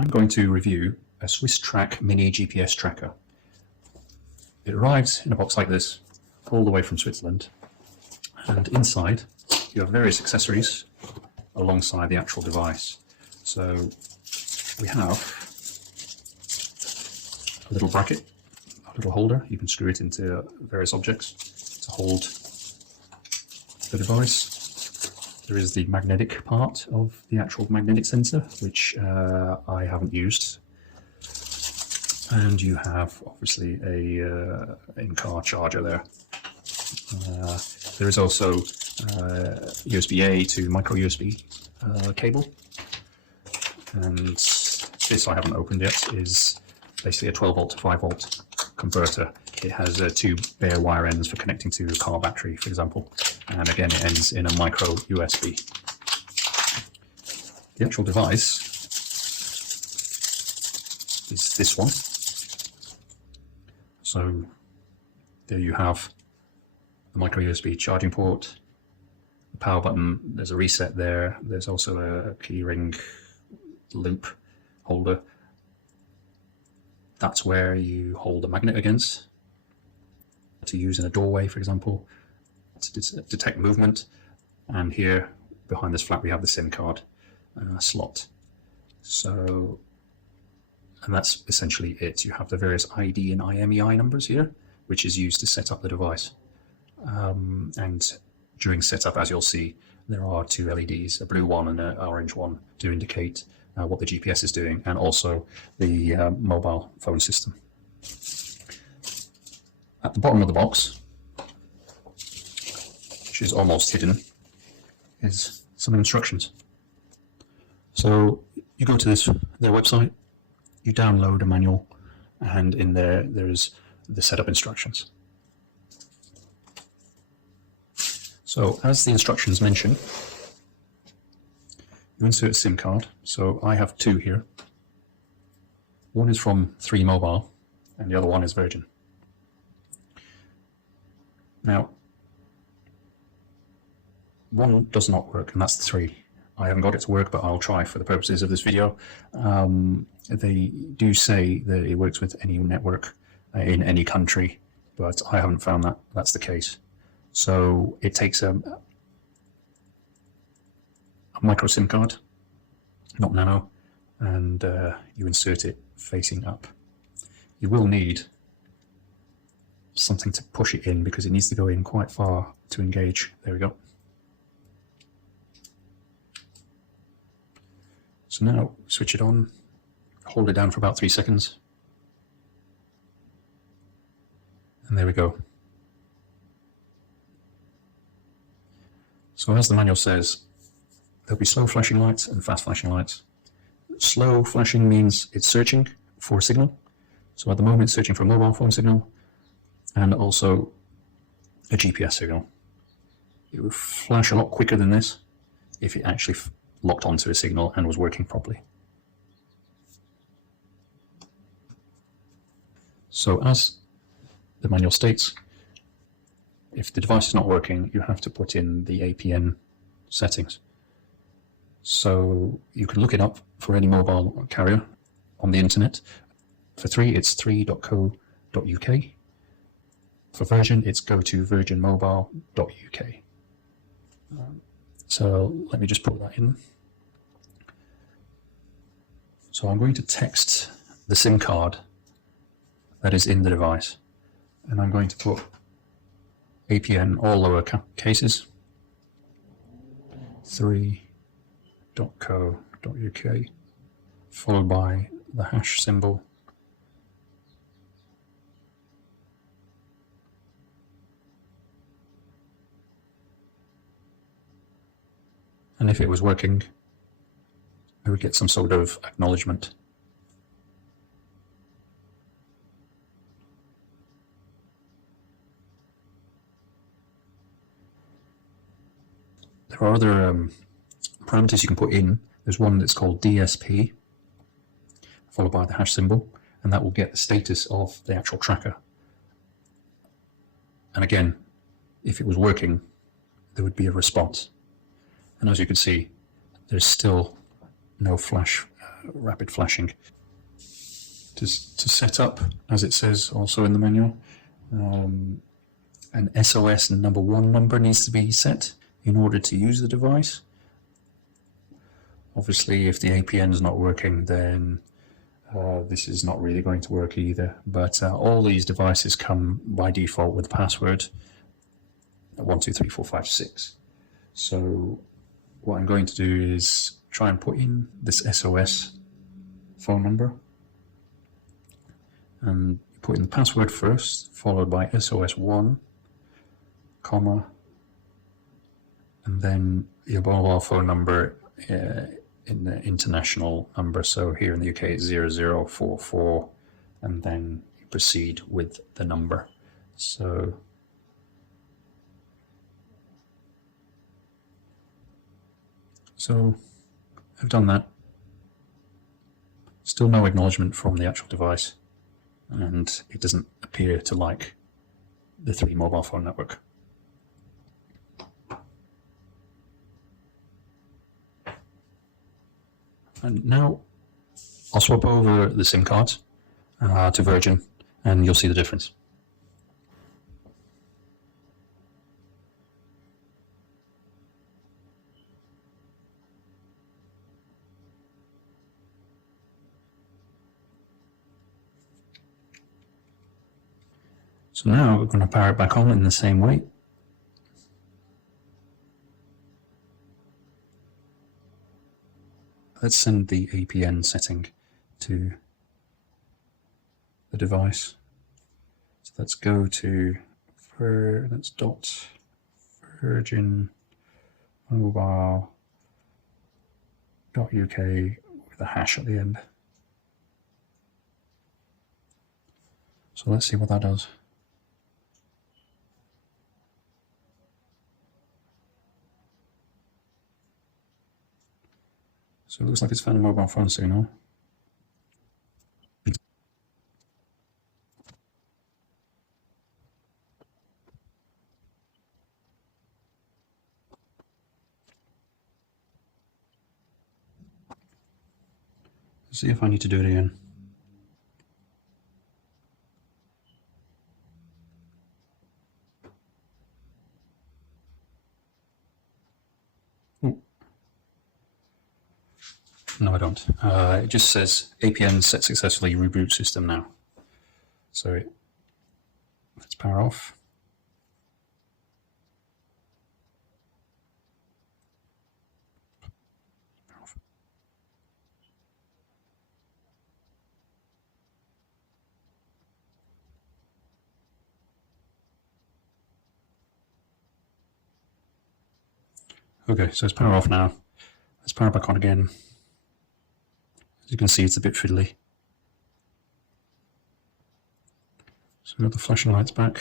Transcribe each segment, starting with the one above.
I'm going to review a Swisstrack Mini GPS tracker. It arrives in a box like this, all the way from Switzerland, and inside you have various accessories alongside the actual device. So we have a little bracket, a little holder. You can screw it into various objects to hold the device. There is the magnetic part of the actual magnetic sensor, which I haven't used. And you have obviously a in-car charger there. There is also USB-A to micro USB cable. And this I haven't opened yet, is basically a 12 volt to 5 volt converter. It has two bare wire ends for connecting to a car battery, for example. And again, it ends in a micro USB. The actual device is this one. So there you have the micro USB charging port, the power button, there's a reset there, there's also a keyring loop holder. That's where you hold a magnet against to use in a doorway, for example, to detect movement. And here behind this flap we have the SIM card slot. So, and that's essentially it. You have the various ID and IMEI numbers here, which is used to set up the device. And during setup, as you'll see, there are two LEDs, a blue one and an orange one, to indicate what the GPS is doing, and also the mobile phone system. At the bottom of the box, which is almost hidden, is some instructions. So you go to their website, you download a manual, and in there's the setup instructions. So as the instructions mention, you insert a SIM card. So I have two here. One is from 3 Mobile and the other one is Virgin. Now, one does not work, and that's the 3. I haven't got it to work, but I'll try for the purposes of this video. They do say that it works with any network in any country, but I haven't found that that's the case. So it takes a micro SIM card, not nano, and you insert it facing up. You will need something to push it in because it needs to go in quite far to engage. There we go. So now switch it on, hold it down for about 3 seconds, and there we go. So as the manual says, there'll be slow flashing lights and fast flashing lights. Slow flashing means it's searching for a signal. So at the moment it's searching for a mobile phone signal and also a GPS signal. It would flash a lot quicker than this if it actually locked onto a signal and was working properly. So as the manual states, if the device is not working, you have to put in the APN settings. So you can look it up for any mobile carrier on the internet. For 3, it's 3.co.uk. For Virgin, it's go to virginmobile.uk. So let me just put that in. So I'm going to text the SIM card that is in the device, and I'm going to put APN all lower cases, 3.co.uk, followed by the hash symbol, and if it was working, I would get some sort of acknowledgement. There are other parameters you can put in. There's one that's called DSP, followed by the hash symbol, and that will get the status of the actual tracker. And again, if it was working, there would be a response. And as you can see, there's still no flash rapid flashing. To set up, as it says also in the manual, an SOS number 1 number needs to be set in order to use the device. Obviously, if the APN is not working, then this is not really going to work either. But all these devices come by default with password 123456. So what I'm going to do is try and put in this SOS phone number, and you put in the password first, followed by SOS1, comma, and then your mobile phone number in the international number. So here in the UK it's 0044, and then you proceed with the number. So I've done that. Still no acknowledgement from the actual device, and it doesn't appear to like the 3 mobile phone network. And now I'll swap over the SIM cards to Virgin, and you'll see the difference. So now we're going to power it back on in the same way. Let's send the APN setting to the device. So let's go to let's dot Virgin Mobile .uk with a hash at the end. So let's see what that does. So it looks like it's found a mobile phone signal. Let's see if I need to do it again. No, I don't. It just says APN set successfully, reboot system now. So let's power off. Okay, so it's power off now. Let's power back on again. As you can see, it's a bit fiddly. So we've got the flashing lights back.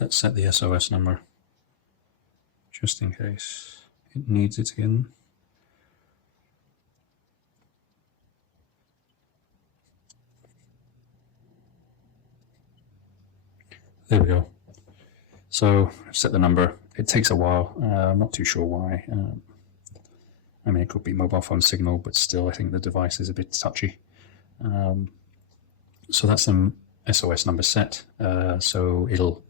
Let's set the SOS number, just in case it needs it again. There we go. So I've set the number. It takes a while. I'm not too sure why. I mean, it could be mobile phone signal, but still, I think the device is a bit touchy. So that's the SOS number set. So it'll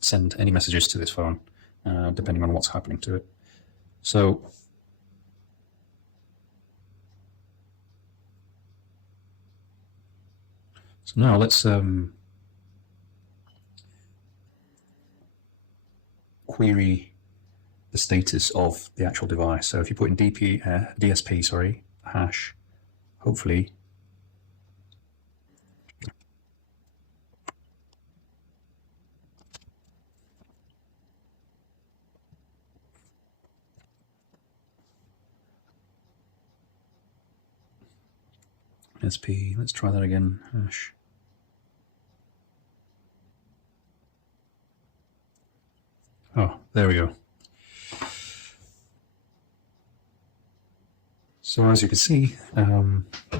send any messages to this phone, depending on what's happening to it. So now let's query the status of the actual device. So if you put in DSP, hash, hopefully DSP, let's try that again, hash. Oh, there we go. So as you can see,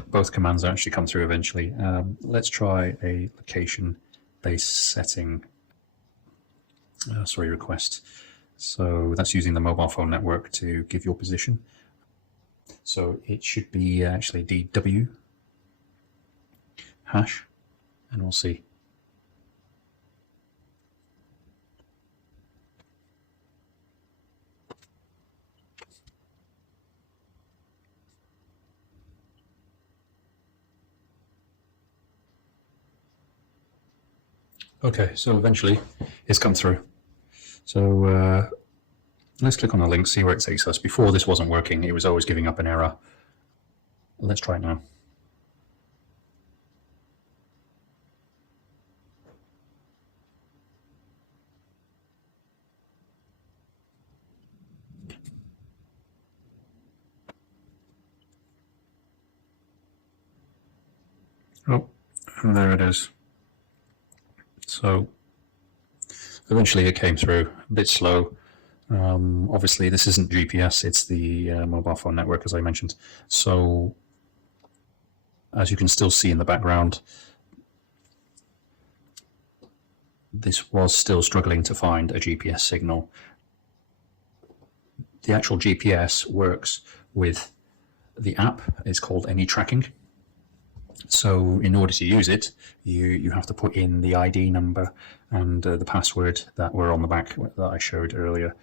both commands actually come through eventually. Let's try a location-based setting. request. So that's using the mobile phone network to give your position. So it should be actually DW hash, and we'll see. Okay, so eventually it's come through. So let's click on the link, see where it takes us. Before this wasn't working, it was always giving up an error. Let's try it now. Oh, and there it is. So eventually it came through, a bit slow. Obviously this isn't GPS, it's the mobile phone network, as I mentioned. So as you can still see in the background, this was still struggling to find a GPS signal. The actual GPS works with the app. It's called AnyTracking. So in order to use it, you have to put in the ID number and the password that were on the back that I showed earlier.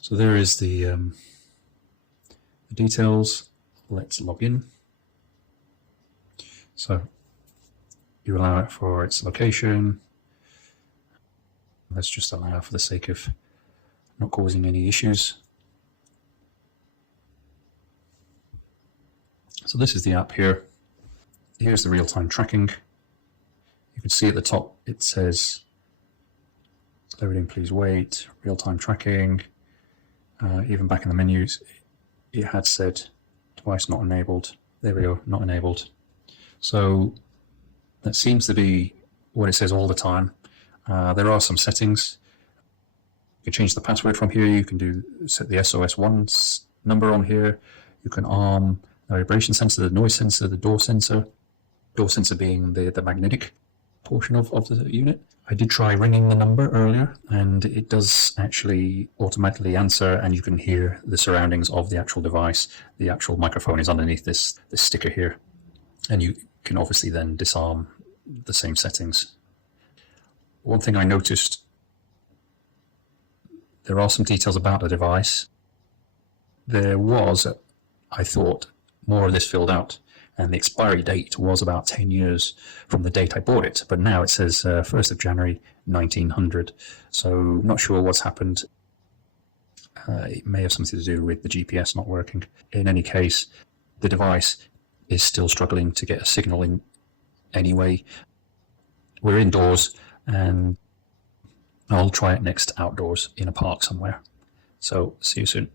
So there is the details. Let's log in. So you allow it for its location. Let's just allow for the sake of not causing any issues. So this is the app here. Here's the real-time tracking. You can see at the top it says loading, please wait, real-time tracking. Even back in the menus it had said device not enabled. There we go, not enabled. So that seems to be what it says all the time. There are some settings. You can change the password from here. You can set the SOS1 number on here. You can arm the vibration sensor, the noise sensor, the door sensor being the magnetic portion of the unit. I did try ringing the number earlier, and it does actually automatically answer, and you can hear the surroundings of the actual device. The actual microphone is underneath this sticker here, and you can obviously then disarm the same settings. One thing I noticed, there are some details about the device. There was, I thought, more of this filled out, and the expiry date was about 10 years from the date I bought it, but now it says 1st of January 1900. So not sure what's happened. It may have something to do with the GPS not working. In any case, the device is still struggling to get a signal in anyway. We're indoors, and I'll try it next outdoors in a park somewhere. So see you soon.